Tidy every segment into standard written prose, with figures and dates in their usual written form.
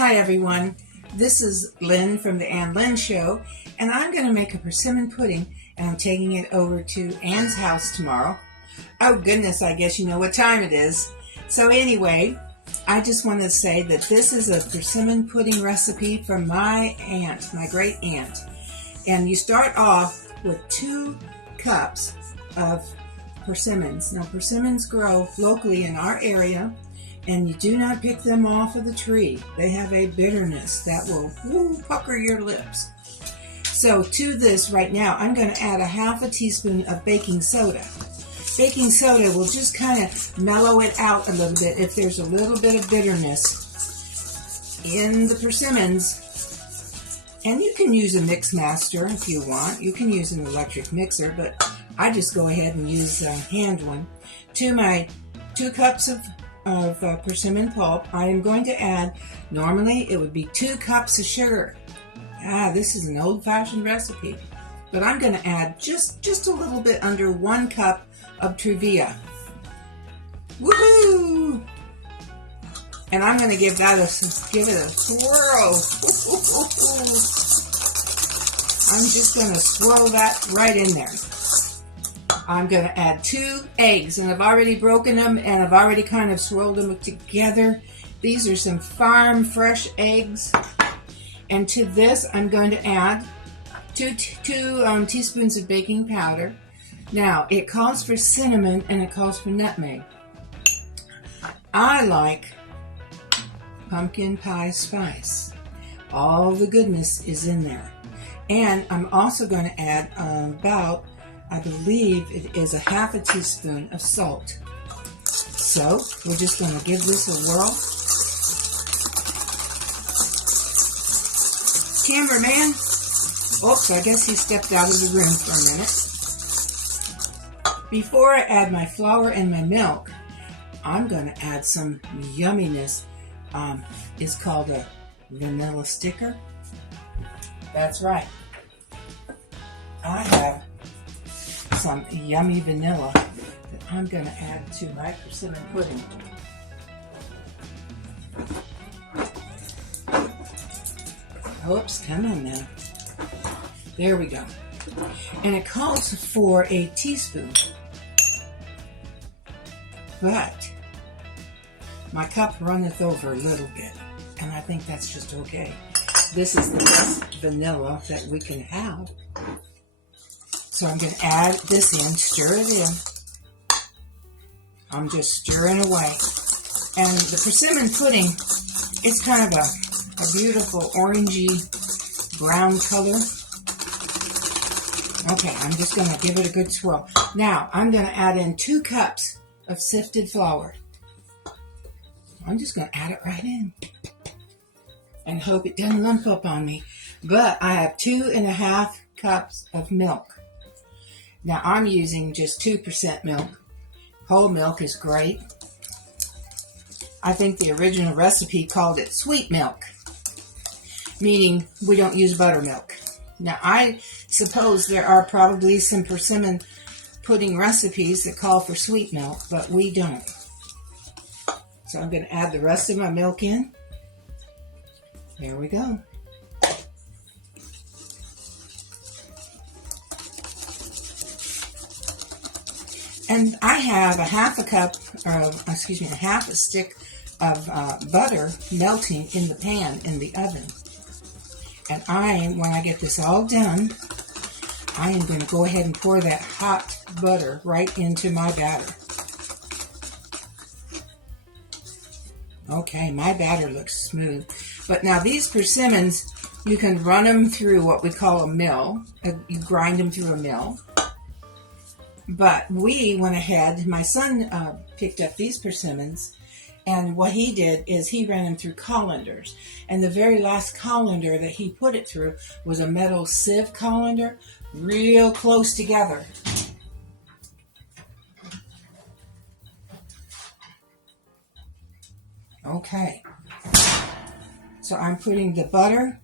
Hi everyone, this is Lynn from the Lynn Show, and I'm going to make a persimmon pudding, and I'm taking it over to Ann's house tomorrow. Oh goodness, I guess you know what time it is. So anyway, I just want to say that this is a persimmon pudding recipe from my aunt, my great aunt. And you start off with 2 cups of persimmons. Now persimmons grow locally in our area, and you do not pick them off of the tree. They have a bitterness that will pucker your lips. So to this right now, I'm going to add a half a teaspoon of baking soda. Baking soda will just kind of mellow it out a little bit if there's a little bit of bitterness in the persimmons. And you can use a mix master if you want. You can use an electric mixer, but I just go ahead and use a hand one. To my 2 cups of persimmon pulp, I am going to add, normally it would be 2 cups of sugar. This is an old-fashioned recipe, but I'm going to add just a little bit under 1 cup of Truvia. Woohoo! And I'm going to give it a swirl. I'm just going to swirl that right in there. I'm going to add 2 eggs, and I've already broken them, and I've already kind of swirled them together. These are some farm fresh eggs. And to this, I'm going to add 2 teaspoons of baking powder. Now, it calls for cinnamon and it calls for nutmeg. I like pumpkin pie spice. All the goodness is in there. And I'm also going to add about, I believe it is a half a teaspoon of salt. So we're just going to give this a whirl. Cameraman, oops, I guess he stepped out of the room for a minute. Before I add my flour and my milk, I'm going to add some yumminess. It's called a vanilla sticker. That's right. I have some yummy vanilla that I'm going to add to my persimmon pudding. Oops, come on now. There we go. And it calls for a teaspoon. But my cup runneth over a little bit, and I think that's just okay. This is the best vanilla that we can have. So I'm going to add this in, stir it in. I'm just stirring away. And the persimmon pudding, it's kind of a beautiful orangey brown color. Okay, I'm just going to give it a good swirl. Now, I'm going to add in 2 cups of sifted flour. I'm just going to add it right in and hope it doesn't lump up on me. But I have 2.5 cups of milk. Now, I'm using just 2% milk. Whole milk is great. I think the original recipe called it sweet milk, meaning we don't use buttermilk. Now, I suppose there are probably some persimmon pudding recipes that call for sweet milk, but we don't. So I'm going to add the rest of my milk in. There we go. And I have a half a stick of butter melting in the pan in the oven. And when I get this all done, I am going to go ahead and pour that hot butter right into my batter. Okay, my batter looks smooth. But now these persimmons, you can run them through what we call a mill. You grind them through a mill. But we went ahead, my son picked up these persimmons, and what he did is he ran them through colanders. And the very last colander that he put it through was a metal sieve colander, real close together. Okay. So I'm putting the butter.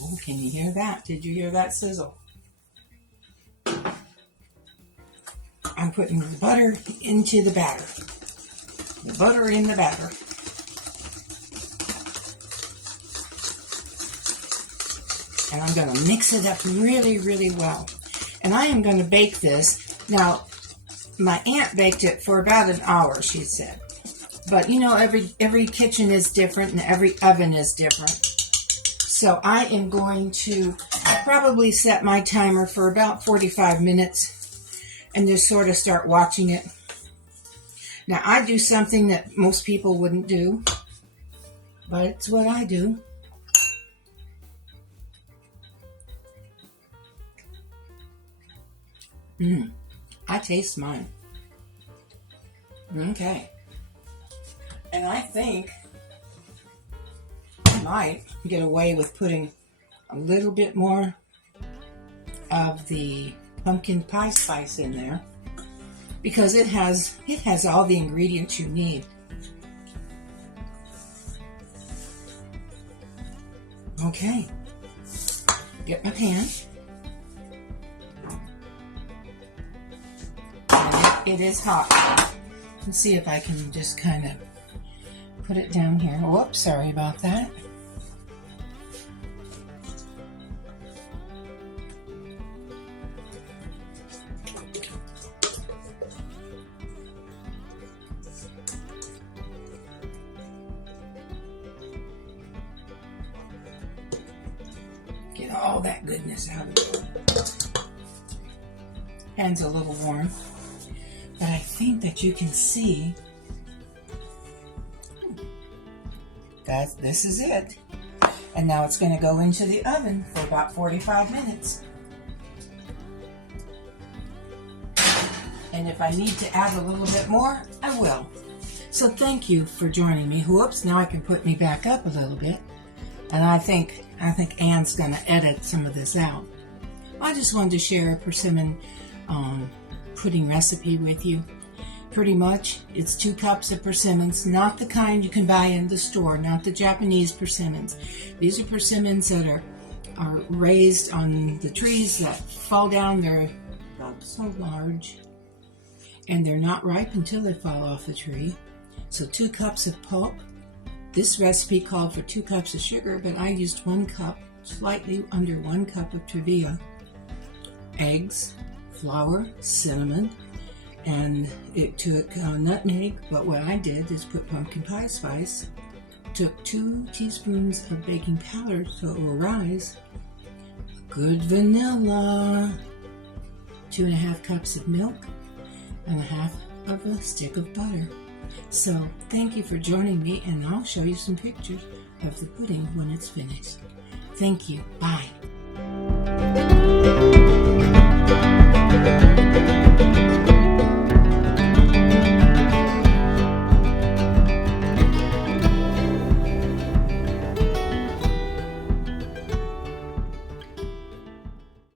Oh, can you hear that? Did you hear that sizzle? I'm putting the butter into the batter. The butter in the batter. And I'm going to mix it up really, really well. And I am going to bake this. Now, my aunt baked it for about an hour, she said. But you know, every kitchen is different and every oven is different. So I am going to probably set my timer for about 45 minutes and just sort of start watching it. Now, I do something that most people wouldn't do, but it's what I do. I taste mine. Okay. And I think I might get away with putting a little bit more of the pumpkin pie spice in there because it has all the ingredients you need. Okay. Get my pan. It is hot. Let's see if I can just kind of put it down here. Whoops, sorry about that. Get all that goodness out of it. Hand's a little warm. But I think that you can see that this is it. And now it's going to go into the oven for about 45 minutes. And if I need to add a little bit more, I will. So thank you for joining me. Whoops, now I can put me back up a little bit. And I think Anne's going to edit some of this out. I just wanted to share a persimmon pudding recipe with you. Pretty much, it's 2 cups of persimmons, not the kind you can buy in the store, not the Japanese persimmons. These are persimmons that are raised on the trees that fall down. They're about so large, and they're not ripe until they fall off the tree. So 2 cups of pulp. This recipe called for 2 cups of sugar, but I used 1 cup, slightly under 1 cup of Trevia. Eggs, flour, cinnamon, and it took nutmeg, but what I did is put pumpkin pie spice, took 2 teaspoons of baking powder so it will rise, good vanilla, 2.5 cups of milk, and 1/2 of a stick of butter. So thank you for joining me, and I'll show you some pictures of the pudding when it's finished. Thank you. Bye.